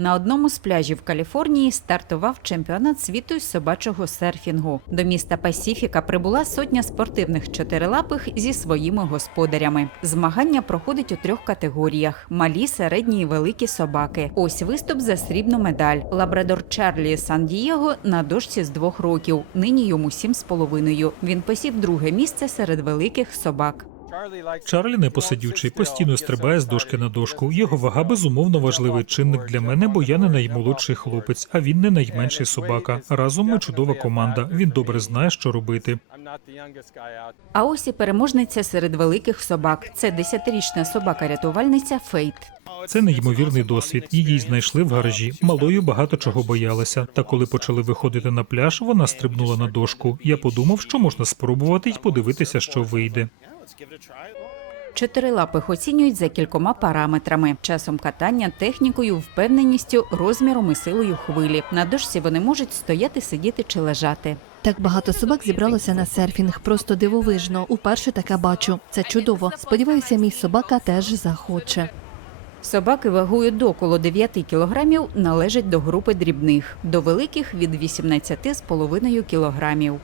На одному з пляжів Каліфорнії стартував чемпіонат світу із собачого серфінгу. До міста Пасіфіка прибула сотня спортивних чотирилапих зі своїми господарями. Змагання проходить у трьох категоріях: малі, середні і великі собаки. Ось виступ за срібну медаль. Лабрадор Чарлі Сан-Дієго на дошці з двох років. Нині йому сім з половиною. Він посів друге місце серед великих собак. Чарлі непосидючий, постійно стрибає з дошки на дошку. Його вага безумовно важливий чинник для мене, бо я не наймолодший хлопець, а він не найменший собака. Разом ми чудова команда. Він добре знає, що робити. А ось і переможниця серед великих собак. Це 10-річна собака-рятувальниця Фейт. Це неймовірний досвід. Її знайшли в гаражі. Малою багато чого боялася. Та коли почали виходити на пляж, вона стрибнула на дошку. Я подумав, що можна спробувати й подивитися, що вийде. Чотирилапих оцінюють за кількома параметрами: часом катання, технікою, впевненістю, розміром і силою хвилі. На дошці вони можуть стояти, сидіти чи лежати. Так багато собак зібралося на серфінг. Просто дивовижно. Уперше таке бачу. Це чудово. Сподіваюся, мій собака теж захоче. Собаки вагою до коло 9 кілограмів належать до групи дрібних, до великих від 18,5 кілограмів.